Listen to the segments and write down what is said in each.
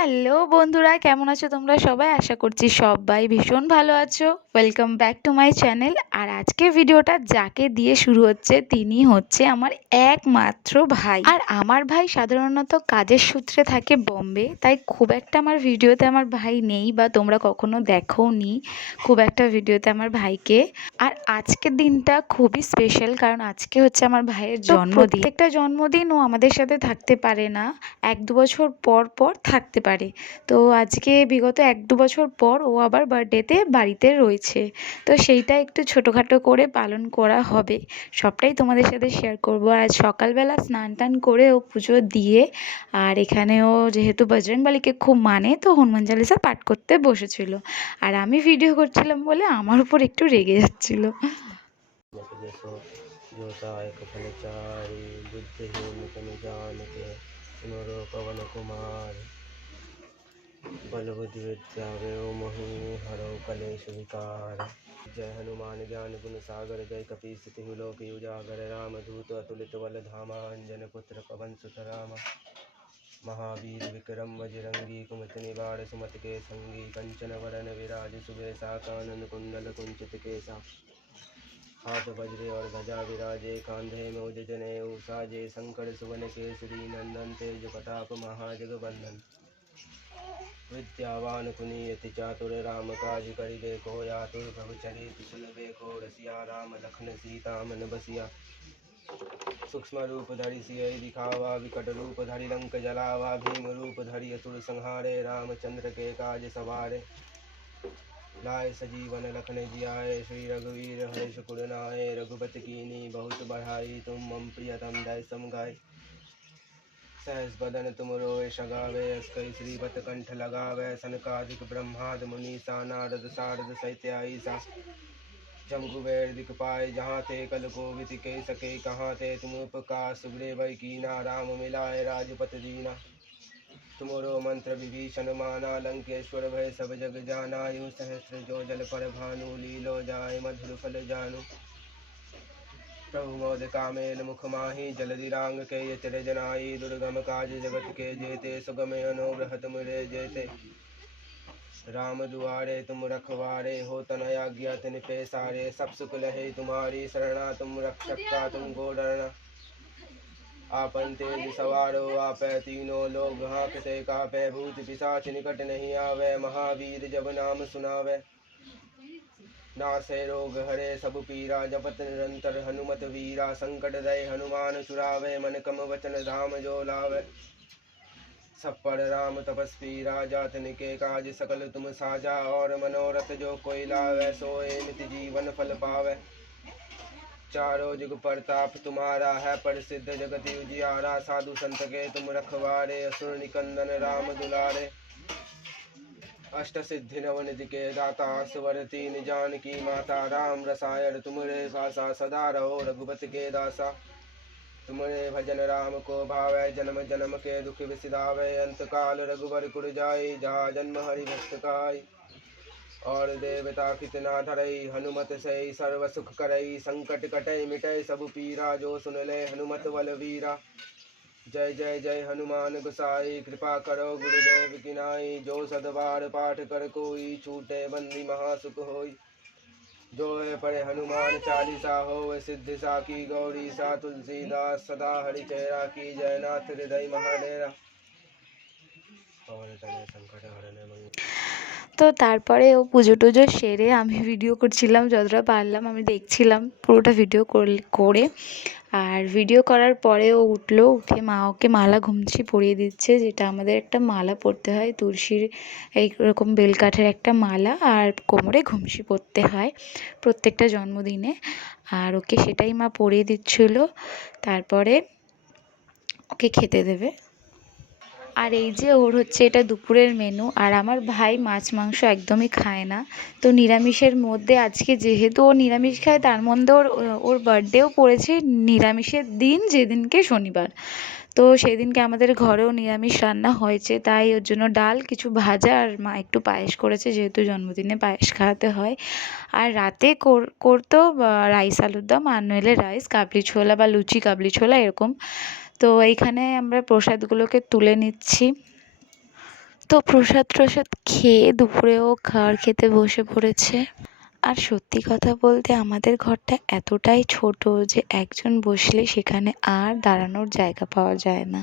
Hello বন্ধুরা, কেমন আছো তোমরা সবাই? আশা করছি সবাই ভীষণ ভালো আছো। Welcome back to my channel. আর আজকের ভিডিওটা যাকে দিয়ে শুরু হচ্ছে তিনি হচ্ছে আমার একমাত্র ভাই। আর আমার ভাই সাধারণত কাজের সূত্রে থাকে বোম্বে, তাই খুব একটা আমার ভিডিওতে আমার ভাই নেই বা তোমরা কখনো দেখোনি খুব একটা ভিডিওতে আমার ভাইকে। আর আজকের দিনটা খুবই স্পেশাল, কারণ আজকে হচ্ছে আমার ভাইয়ের জন্মদিন। প্রত্যেকটা জন্মদিন ও আমাদের সাথে থাকতে পারে না, 1-2 বছর পর পর থাকতে পারে। তো আজকে বিগত 1-2 বছর পর ও আবার বার্থডেতে বাড়িতে রয়েছে। তো সেইটা একটু ছোটোখাটো করে পালন করা হবে, সবটাই তোমাদের সাথে শেয়ার করব। আর আজ সকালবেলা স্নান টান করে ও পুজো দিয়ে, আর এখানে ও যেহেতু বজরংবলীকে খুব মানে, তো হনুমান চালিসা পাঠ করতে বসেছিল। আর আমি ভিডিও করছিলাম বলে আমার উপর একটু রেগে যাচ্ছিল। पवन कुमार बल बुद्धि विद्या मोहि हरो कलेश विकार। जय हनुमान ज्ञान गुण सागर जय कपीस तिहु लोक उजागर राम दूत अतुलित बल धामा अंजन पुत्र पवन सुत रामा। महावीर विक्रम बजरंगी कुमति निवार सुमत के संगी कंचन वरन विराज सुबेसा कानन कुंडल कुंचित केसा। हाथ वज्रे और ध्वजा विराजे कांधे में उज जनेऊ साजे शंकर सुवन केसरी नंदन तेज प्रताप महाजगबंदन। विद्यावान कुनीयति चातुर राम काज करिबे को आतुर प्रभु चरित सुनबे को रसिया राम लखन सीता मन बसिया। सूक्ष्म रूप धरि सियहि दिखावा विकट रूप धरि लंक जलावा। भीम रूप धरि असुर संहारे रामचंद्र के काज सवारे। लाए सजीवन लखन जियाए श्री रघुवीर हर्ष सुर नाए। रघुपति कीनी बहुत बढ़ाई तुम मम प्रियतम दाय समगाय। सहस बदन तुम रोए सगावे अस्कई श्रीपत कंठ लगावे। सनकादिक ब्रह्माद मुनीसा नारद सारद सहित आईसा। जम कुबेर दिखपाए जहाँ ते कल कोविद के सके कहाँ ते। तुम उपकार सुग्रीव वै कीना राम मिलाए राजपत दीना। तुमरो मंत्र विभीषण माना लंकेश्वर भय सब जग जाना। यूं सहस्त्र जो जल पर भानु लीलो जाय मधुर फल जानू। प्रभु मोद कामेल मुख माही जलधि रांग के यतिर जनाई। दुर्गम काज जगत के जेते सुगम अनुग्रह तुमरे जेते। राम दुआरे तुम रखवारे हो तना आज्ञा तिन पैसारे। सब सुख लहे तुम्हारी शरणा तुम रक्षक का तुम को डरना। आपन तेज सवारो आपै तीनों लोग हाँकते कापै। भूत पिशाच निकट नहीं आवे महावीर जब नाम सुनावे। नासै रोग हरे सब पीरा जपत निरंतर हनुमत वीरा। संकट दय हनुमान छुड़ावे मन कम वचन धाम जो लावे। सब पर राम तपस्वी राजा तिनके काज सकल तुम साजा। और मनोरथ जो कोई लावे सोए नित जीवन फल पावे। चारों जुग परताप तुम्हारा है प्रसिद्ध जगत उजियारा। साधु संत के तुम रखवारे असुर निकंदन राम दुलारे। अष्ट सिद्धि नवनिधि के दाता स्वर तीन जानकी माता। राम रसायन तुमरे भाषा सदा रहो रघुपति के दासा। तुमरे भजन राम को भावै जन्म जन्म के दुख विसरावै। अंत काल रघुवर कुर जाई जहाँ जन्म हरि भक्त काई। और देवता कितना धरई हनुमत सही सर्व सुख करई। संकट कटई मिटई सब पीरा जो सुन ले हनुमत बल वीरा। जय जय जय हनुमान गोसाई कृपा करो गुरुदेव की नाई। जो सदबार पाठ कर कोई छूटे बंदी महासुख होई। जो है पढ़े हनुमान चालीसा हो सिद्धि साकी गौरी सा। तुलसीदास सदा हरि चेहरा की जयनाथ हृदय महाडेरा। पवन तनय संकट हरने मंगल। তো তারপরে ও পুজো টুজো সেরে আমি ভিডিও করছিলাম যতটা পারলাম, আমি দেখছিলাম পুরোটা ভিডিও করে। আর ভিডিও করার পরে ও উঠলো, উঠে মা ওকে মালা ঘুমছি পরিয়ে দিচ্ছে, যেটা আমাদের একটা মালা পরতে হয় তুলসীর এইরকম বেলকাঠের একটা মালা, আর কোমরে ঘুমছি পরতে হয় প্রত্যেকটা জন্মদিনে। আর ওকে সেটাই মা পরিয়ে দিচ্ছিলো, তারপরে ওকে খেতে দেবে। আর এই যে ওর হচ্ছে এটা দুপুরের মেনু। আর আমার ভাই মাছ মাংস একদমই খায় না, তো নিরামিষের মধ্যে আজকে যেহেতু ও নিরামিষ খায়, তার মধ্যে ওর বার্থডেও পড়েছে নিরামিষের দিন, যেদিনকে শনিবার। তো সেদিনকে আমাদের ঘরেও নিরামিষ রান্না হয়েছে, তাই ওর জন্য ডাল, কিছু ভাজা, আর মা একটু পায়েস করেছে, যেহেতু জন্মদিনে পায়েস খাওয়াতে হয়। আর রাতে করতো রাইস আলুর দম, আর নইলে রাইস, কাবলি ছোলা বা লুচি কাবলি ছোলা এরকম। তো এইখানে আমরা প্রসাদগুলোকে তুলে নিচ্ছি। তো প্রসাদ টসাদ খেয়ে দুপুরেও খাবার খেতে বসে পড়েছে। আর সত্যি কথা বলতে আমাদের ঘরটা এতটাই ছোট যে একজন বসলে সেখানে আর দাঁড়ানোর জায়গা পাওয়া যায় না।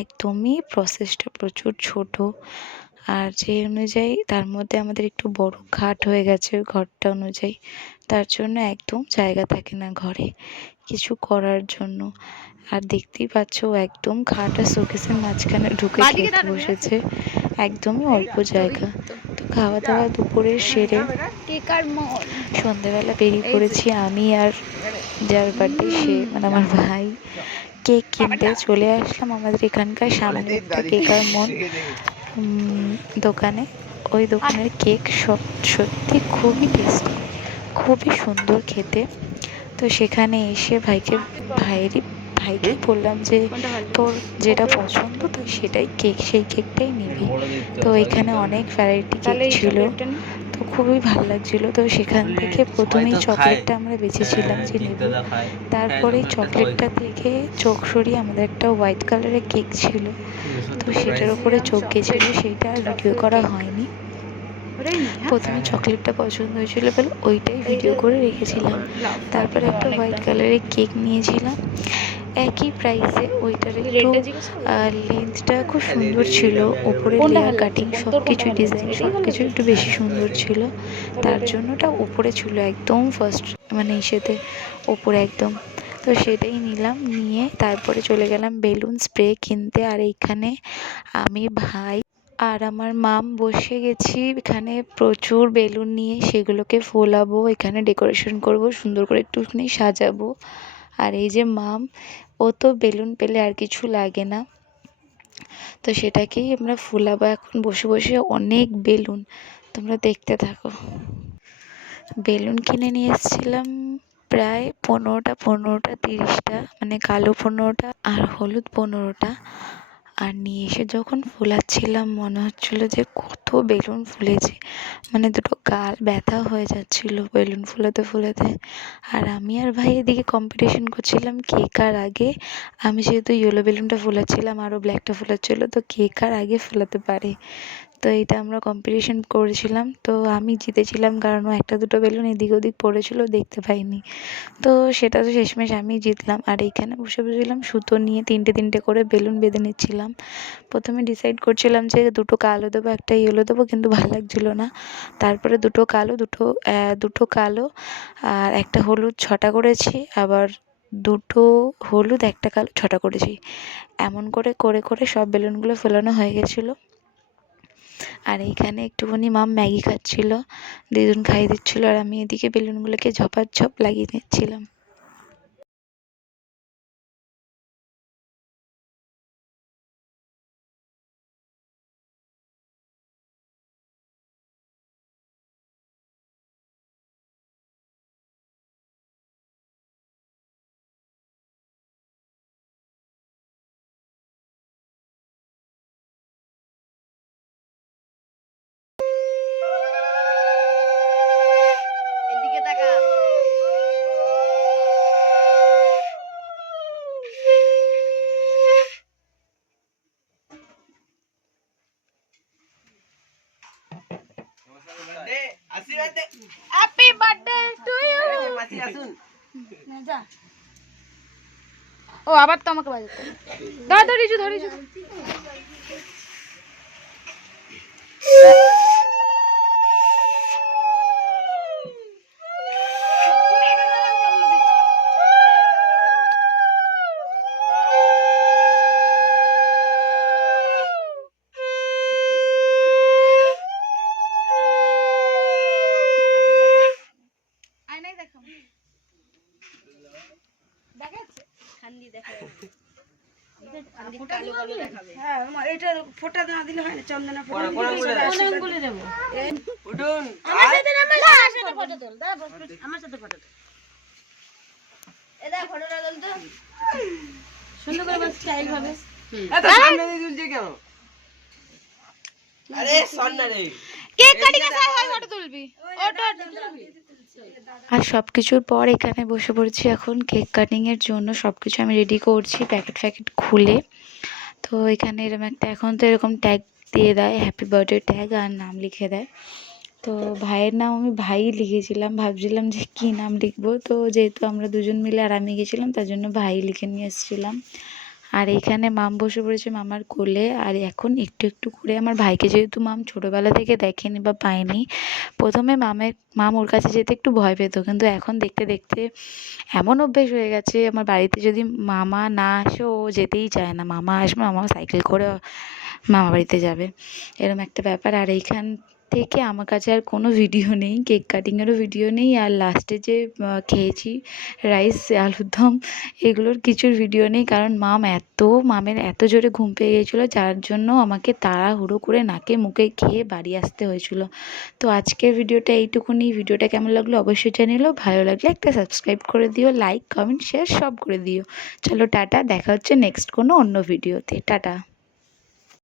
একদমই প্রসেসটা প্রচুর ছোট। আর যে অনুযায়ী তার মধ্যে আমাদের একটু বড় খাট হয়ে গেছে ঘরটা অনুযায়ী, তার জন্য একদম জায়গা থাকে না ঘরে কিছু করার জন্য। আর দেখতেই পাচ্ছ একদম খাট আর শোকেসের মাঝখানে ঢুকে খেতে বসেছে, একদমই অল্প জায়গা। তো খাওয়া দাওয়া দুপুরের সেরে সন্ধেবেলা বেরিয়ে পড়েছি আমি আর যার বার্থডে সে মানে আমার ভাই কেক কিনতে চলে আসলাম আমাদের এখানকার সামনে একটা কেক আর মন দোকানে। ওই দোকানের কেক সব সত্যি খুবই টেস্টি, খুবই সুন্দর খেতে। তো সেখানে এসে ভাইকে বললাম যে তোর যেটা পছন্দ তুই সেটাই সেই কেকটাই নিবি। তো এখানে অনেক ভ্যারাইটি কেক ছিল, তো খুবই ভালো লাগছিলো। তো সেখান থেকে প্রথমেই চকলেটটা আমরা বেছেছিলাম যে নেব, তারপরে চকলেটটা থেকে চোখ সরিয়ে আমাদের একটা হোয়াইট কালারের কেক ছিল, তো সেটার উপরে চোখ গেছিলো, সেইটা আর ভিডিও করা হয়নি। প্রথমে চকলেটটা পছন্দ হয়েছিল বলে ওইটাই ভিডিও করে রেখেছিলাম। তারপরে একটা হোয়াইট কালারের কেক নিয়েছিলাম একই প্রাইসে। ওইটার একটু লেন্থটা খুব সুন্দর ছিল, ওপরে লেয়ার কাটিং সব কিছু ডিজাইন সব কিছু একটু বেশি সুন্দর ছিল, তার জন্য ওটা ওপরে ছিল একদম ফার্স্ট মানে ইসেতে ওপরে একদম। তো সেটাই নিলাম, নিয়ে তারপরে চলে গেলাম বেলুন স্প্রে কিনতে। আর এইখানে আমি ভাই আর আমার মাম বসে গেছি এখানে প্রচুর বেলুন নিয়ে, সেগুলোকে ফোলাবো, এখানে ডেকোরেশন করব, সুন্দর করে একটুখানি সাজাবো। আর এই যে মাম, ও তো বেলুন পেলে আর কিছু লাগে না, তো সেটাকেই আমরা ফোলাবো এখন বসে বসে। অনেক বেলুন, তোমরা দেখতে থাকো। বেলুন কিনে নিয়ে এসেছিলাম প্রায় 15টা 30টা, মানে কালো 15টা আর হলুদ 15টা। আর নিয়ে এসে যখন ফোলাচ্ছিলাম মনে হচ্ছিলো যে কত বেলুন ফুলেছে, মানে দুটো গাল ব্যথা হয়ে যাচ্ছিলো বেলুন ফুলাতে ফুলাতে। আর আমি আর ভাই এদিকে কম্পিটিশন করছিলাম কে কার আগে, আমি যেহেতু ইয়েলো বেলুনটা ফোলাচ্ছিলাম আরও ব্ল্যাকটা ফোলাচ্ছিলো, তো কে কার আগে ফোলাতে পারে। তো এটা আমরা কম্পিটিশন করেছিলাম, তো আমি জিতেছিলাম কারণ ও একটা দুটো বেলুন এদিক ওদিক পড়েছিল দেখতে পাইনি, তো সেটা তো শেষমেশ আমি জিতলাম। আর এইখানে বসে বসেছিলাম সুতো নিয়ে তিনটে করে বেলুন বেঁধে নিচ্ছিলাম। প্রথমে ডিসাইড করছিলাম যে দুটো কালো দেবো একটা ইয়েলো দেবো, কিন্তু ভালো লাগছিলো না। তারপরে দুটো কালো আর একটা হলুদ 6টা করেছি, আবার দুটো হলুদ একটা কালো 6টা করেছি। এমন করে করে করে সব বেলুনগুলো ফোলানো হয়ে গেছিলো। আর এইখানে একটুখানি মাম ম্যাগি খাচ্ছিল, দুজন খাইয়ে দিচ্ছিলো, আর আমি এদিকে বেলুনগুলোকে ঝপাঝপ লাগিয়ে নিচ্ছিলাম। Happy birthday to you. যা, ও আবার তো আমাকে বাজাতে ধরিছু ফোটা না দিলে হয় না, চন্দনা সুন্দর করে স্টাইল হবে। আর সব কিছুর পর এখানে বসে পড়েছি এখন কেক কাটিংয়ের জন্য। সব কিছু আমি রেডি করছি প্যাকেট খুলে। তো এখানে এরকম একটা এখন তো এরকম ট্যাগ দিয়ে দেয়, হ্যাপি বার্থডে ট্যাগ আর নাম লিখে দেয়। তো ভাইয়ের নাম আমি ভাই লিখেছিলাম, ভাবছিলাম যে কী নাম লিখবো, তো যেহেতু আমরা দুজন মিলে আর আমি গেছিলাম তার জন্য ভাই লিখে নিয়ে এসেছিলাম। আর এইখানে মাম বসে পড়েছে মামার কোলে, আর এখন একটু একটু করে আমার ভাইকে, যেহেতু মাম ছোটোবেলা থেকে দেখেনি বা পায়নি, প্রথমে মাম ওর কাছে যেতে একটু ভয় পেত, কিন্তু এখন দেখতে দেখতে এমন অভ্যেস হয়ে গেছে, আমার বাড়িতে যদি মামা না আসে ও যেতেই চায় না, মামা আসবে, মামা সাইকেল করে মামা বাড়িতে যাবে, এরম একটা ব্যাপার। আর এইখান থেকে আমার কাছে আর কোনো ভিডিও নেই, কেক কাটিংয়েরও ভিডিও নেই, আর লাস্টে যে খেয়েছি রাইস আলুর দম এগুলোর কিছুর ভিডিও নেই, কারণ মামের এত জোরে ঘুম পেয়ে গিয়েছিলো, যার জন্য আমাকে তাড়াহুড়ো করে নাকে মুখে খেয়ে বাড়ি আসতে হয়েছিল। তো আজকের ভিডিওটা এইটুকুনি। ভিডিওটা কেমন লাগলো অবশ্যই জানিও, ভালো লাগলে একটা সাবস্ক্রাইব করে দিও, লাইক কমেন্ট শেয়ার সব করে দিও। চলো টাটা, দেখা হচ্ছে নেক্সট কোনো অন্য ভিডিওতে, টাটা।